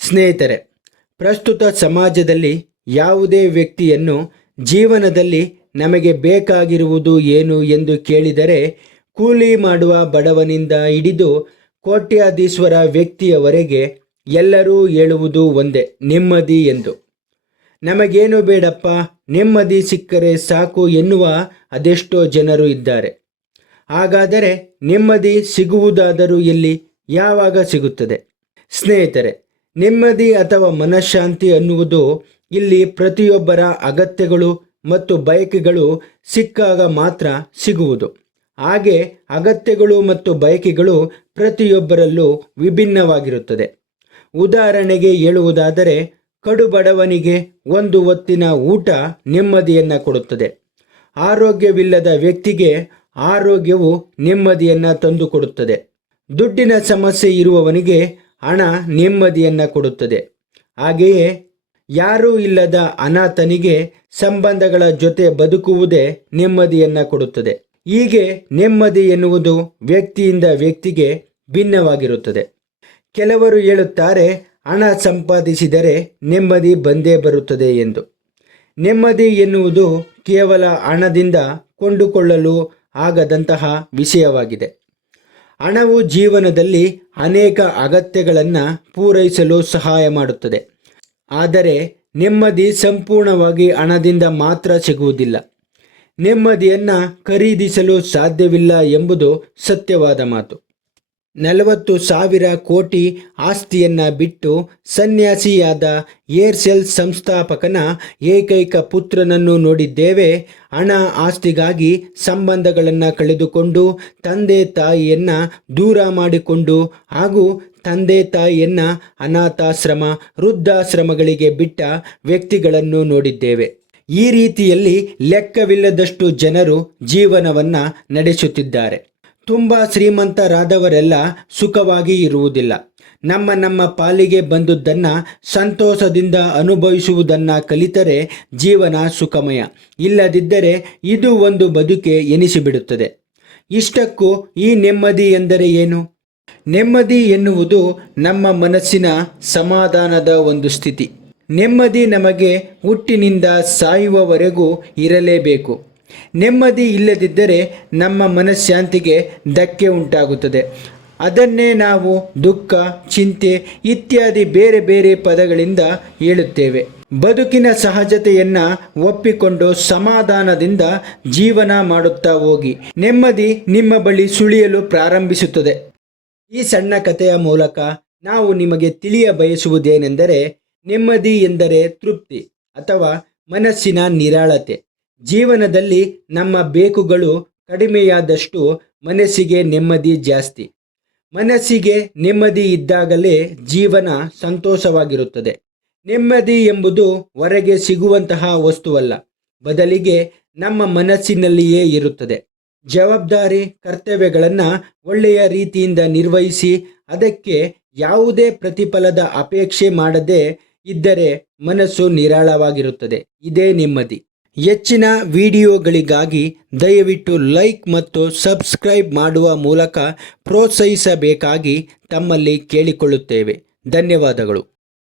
ಸ್ನೇಹಿತರೆ, ಪ್ರಸ್ತುತ ಸಮಾಜದಲ್ಲಿ ಯಾವುದೇ ವ್ಯಕ್ತಿಯನ್ನು ಜೀವನದಲ್ಲಿ ನಮಗೆ ಬೇಕಾಗಿರುವುದು ಏನು ಎಂದು ಕೇಳಿದರೆ ಕೂಲಿ ಮಾಡುವ ಬಡವನಿಂದ ಹಿಡಿದು ಕೋಟ್ಯಾಧೀಶ್ವರ ವ್ಯಕ್ತಿಯವರೆಗೆ ಎಲ್ಲರೂ ಹೇಳುವುದು ಒಂದೇ, ನೆಮ್ಮದಿ ಎಂದು. ನಮಗೇನು ಬೇಡಪ್ಪ, ನೆಮ್ಮದಿ ಸಿಕ್ಕರೆ ಸಾಕು ಎನ್ನುವ ಅದೆಷ್ಟೋ ಜನರು ಇದ್ದಾರೆ. ಹಾಗಾದರೆ ನೆಮ್ಮದಿ ಸಿಗುವುದಾದರೂ ಎಲ್ಲಿ, ಯಾವಾಗ ಸಿಗುತ್ತದೆ? ಸ್ನೇಹಿತರೆ, ನೆಮ್ಮದಿ ಅಥವಾ ಮನಃಶಾಂತಿ ಅನ್ನುವುದು ಇಲ್ಲಿ ಪ್ರತಿಯೊಬ್ಬರ ಅಗತ್ಯಗಳು ಮತ್ತು ಬಯಕೆಗಳು ಸಿಕ್ಕಾಗ ಮಾತ್ರ ಸಿಗುವುದು. ಹಾಗೆ ಅಗತ್ಯಗಳು ಮತ್ತು ಬಯಕೆಗಳು ಪ್ರತಿಯೊಬ್ಬರಲ್ಲೂ ವಿಭಿನ್ನವಾಗಿರುತ್ತದೆ. ಉದಾಹರಣೆಗೆ ಹೇಳುವುದಾದರೆ, ಕಡು ಬಡವನಿಗೆ ಒಂದು ಹೊತ್ತಿನ ಊಟ ನೆಮ್ಮದಿಯನ್ನು ಕೊಡುತ್ತದೆ. ಆರೋಗ್ಯವಿಲ್ಲದ ವ್ಯಕ್ತಿಗೆ ಆರೋಗ್ಯವು ನೆಮ್ಮದಿಯನ್ನು ತಂದುಕೊಡುತ್ತದೆ. ದುಡ್ಡಿನ ಸಮಸ್ಯೆ ಇರುವವನಿಗೆ ಹಣ ನೆಮ್ಮದಿಯನ್ನು ಕೊಡುತ್ತದೆ. ಹಾಗೆಯೇ ಯಾರೂ ಇಲ್ಲದ ಅನಾಥನಿಗೆ ಸಂಬಂಧಗಳ ಜೊತೆ ಬದುಕುವುದೇ ನೆಮ್ಮದಿಯನ್ನು ಕೊಡುತ್ತದೆ. ಹೀಗೆ ನೆಮ್ಮದಿ ಎನ್ನುವುದು ವ್ಯಕ್ತಿಯಿಂದ ವ್ಯಕ್ತಿಗೆ ಭಿನ್ನವಾಗಿರುತ್ತದೆ. ಕೆಲವರು ಹೇಳುತ್ತಾರೆ, ಹಣ ಸಂಪಾದಿಸಿದರೆ ನೆಮ್ಮದಿ ಬಂದೇ ಬರುತ್ತದೆ ಎಂದು. ನೆಮ್ಮದಿ ಎನ್ನುವುದು ಕೇವಲ ಹಣದಿಂದ ಕೊಂಡುಕೊಳ್ಳಲು ಆಗದಂತಹ ವಿಷಯವಾಗಿದೆ. ಹಣವು ಜೀವನದಲ್ಲಿ ಅನೇಕ ಅಗತ್ಯಗಳನ್ನು ಪೂರೈಸಲು ಸಹಾಯ ಮಾಡುತ್ತದೆ. ಆದರೆ ನೆಮ್ಮದಿ ಸಂಪೂರ್ಣವಾಗಿ ಹಣದಿಂದ ಮಾತ್ರ ಸಿಗುವುದಿಲ್ಲ. ನೆಮ್ಮದಿಯನ್ನು ಖರೀದಿಸಲು ಸಾಧ್ಯವಿಲ್ಲ ಎಂಬುದು ಸತ್ಯವಾದ ಮಾತು. 40,000 ಕೋಟಿ ಆಸ್ತಿಯನ್ನು ಬಿಟ್ಟು ಸನ್ಯಾಸಿಯಾದ ಏರ್ಸೆಲ್ ಸಂಸ್ಥಾಪಕನ ಏಕೈಕ ಪುತ್ರನನ್ನು ನೋಡಿದ್ದೇವೆ. ಹಣ ಆಸ್ತಿಗಾಗಿ ಸಂಬಂಧಗಳನ್ನು ಕಳೆದುಕೊಂಡು ತಂದೆ ತಾಯಿಯನ್ನು ದೂರ ಮಾಡಿಕೊಂಡು ಹಾಗೂ ತಂದೆ ತಾಯಿಯನ್ನು ಅನಾಥಾಶ್ರಮ, ವೃದ್ಧಾಶ್ರಮಗಳಿಗೆ ಬಿಟ್ಟ ವ್ಯಕ್ತಿಗಳನ್ನು ನೋಡಿದ್ದೇವೆ. ಈ ರೀತಿಯಲ್ಲಿ ಲೆಕ್ಕವಿಲ್ಲದಷ್ಟು ಜನರು ಜೀವನವನ್ನು ನಡೆಸುತ್ತಿದ್ದಾರೆ. ತುಂಬ ಶ್ರೀಮಂತರಾದವರೆಲ್ಲ ಸುಖವಾಗಿ ಇರುವುದಿಲ್ಲ. ನಮ್ಮ ಪಾಲಿಗೆ ಬಂದುದನ್ನು ಸಂತೋಷದಿಂದ ಅನುಭವಿಸುವುದನ್ನು ಕಲಿತರೆ ಜೀವನ ಸುಖಮಯ. ಇಲ್ಲದಿದ್ದರೆ ಇದು ಒಂದು ಬದುಕೆ ಎನಿಸಿಬಿಡುತ್ತದೆ. ಇಷ್ಟಕ್ಕೂ ಈ ನೆಮ್ಮದಿ ಎಂದರೆ ಏನು? ನೆಮ್ಮದಿ ಎನ್ನುವುದು ನಮ್ಮ ಮನಸ್ಸಿನ ಸಮಾಧಾನದ ಒಂದು ಸ್ಥಿತಿ. ನೆಮ್ಮದಿ ನಮಗೆ ಹುಟ್ಟಿನಿಂದ ಸಾಯುವವರೆಗೂ ಇರಲೇಬೇಕು. ನೆಮ್ಮದಿ ಇಲ್ಲದಿದ್ದರೆ ನಮ್ಮ ಮನಃಶಾಂತಿಗೆ ಧಕ್ಕೆ ಉಂಟಾಗುತ್ತದೆ. ಅದನ್ನೇ ನಾವು ದುಃಖ, ಚಿಂತೆ ಇತ್ಯಾದಿ ಬೇರೆ ಬೇರೆ ಪದಗಳಿಂದ ಹೇಳುತ್ತೇವೆ. ಬದುಕಿನ ಸಹಜತೆಯನ್ನು ಒಪ್ಪಿಕೊಂಡು ಸಮಾಧಾನದಿಂದ ಜೀವನ ಮಾಡುತ್ತಾ ಹೋಗಿ. ನೆಮ್ಮದಿ ನಿಮ್ಮ ಬಳಿ ಸುಳಿಯಲು ಪ್ರಾರಂಭಿಸುತ್ತದೆ. ಈ ಸಣ್ಣ ಕಥೆಯ ಮೂಲಕ ನಾವು ನಿಮಗೆ ತಿಳಿಯ ಬಯಸುವುದೇನೆಂದರೆ, ನೆಮ್ಮದಿ ಎಂದರೆ ತೃಪ್ತಿ ಅಥವಾ ಮನಸ್ಸಿನ ನಿರಾಳತೆ. ಜೀವನದಲ್ಲಿ ನಮ್ಮ ಬೇಕುಗಳು ಕಡಿಮೆಯಾದಷ್ಟು ಮನಸ್ಸಿಗೆ ನೆಮ್ಮದಿ ಜಾಸ್ತಿ. ಮನಸ್ಸಿಗೆ ನೆಮ್ಮದಿ ಇದ್ದಾಗಲೇ ಜೀವನ ಸಂತೋಷವಾಗಿರುತ್ತದೆ. ನೆಮ್ಮದಿ ಎಂಬುದು ಹೊರಗೆ ಸಿಗುವಂತಹ ವಸ್ತುವಲ್ಲ, ಬದಲಿಗೆ ನಮ್ಮ ಮನಸ್ಸಿನಲ್ಲಿಯೇ ಇರುತ್ತದೆ. ಜವಾಬ್ದಾರಿ, ಕರ್ತವ್ಯಗಳನ್ನು ಒಳ್ಳೆಯ ರೀತಿಯಿಂದ ನಿರ್ವಹಿಸಿ ಅದಕ್ಕೆ ಯಾವುದೇ ಪ್ರತಿಫಲದ ಅಪೇಕ್ಷೆ ಮಾಡದೆ ಇದ್ದರೆ ಮನಸ್ಸು ನಿರಾಳವಾಗಿರುತ್ತದೆ. ಇದೇ ನೆಮ್ಮದಿ. ಹೆಚ್ಚಿನ ವಿಡಿಯೋಗಳಿಗಾಗಿ ದಯವಿಟ್ಟು ಲೈಕ್ ಮತ್ತು ಸಬ್ಸ್ಕ್ರೈಬ್ ಮಾಡುವ ಮೂಲಕ ಪ್ರೋತ್ಸಾಹಿಸಬೇಕಾಗಿ ತಮ್ಮಲ್ಲಿ ಕೇಳಿಕೊಳ್ಳುತ್ತೇವೆ. ಧನ್ಯವಾದಗಳು.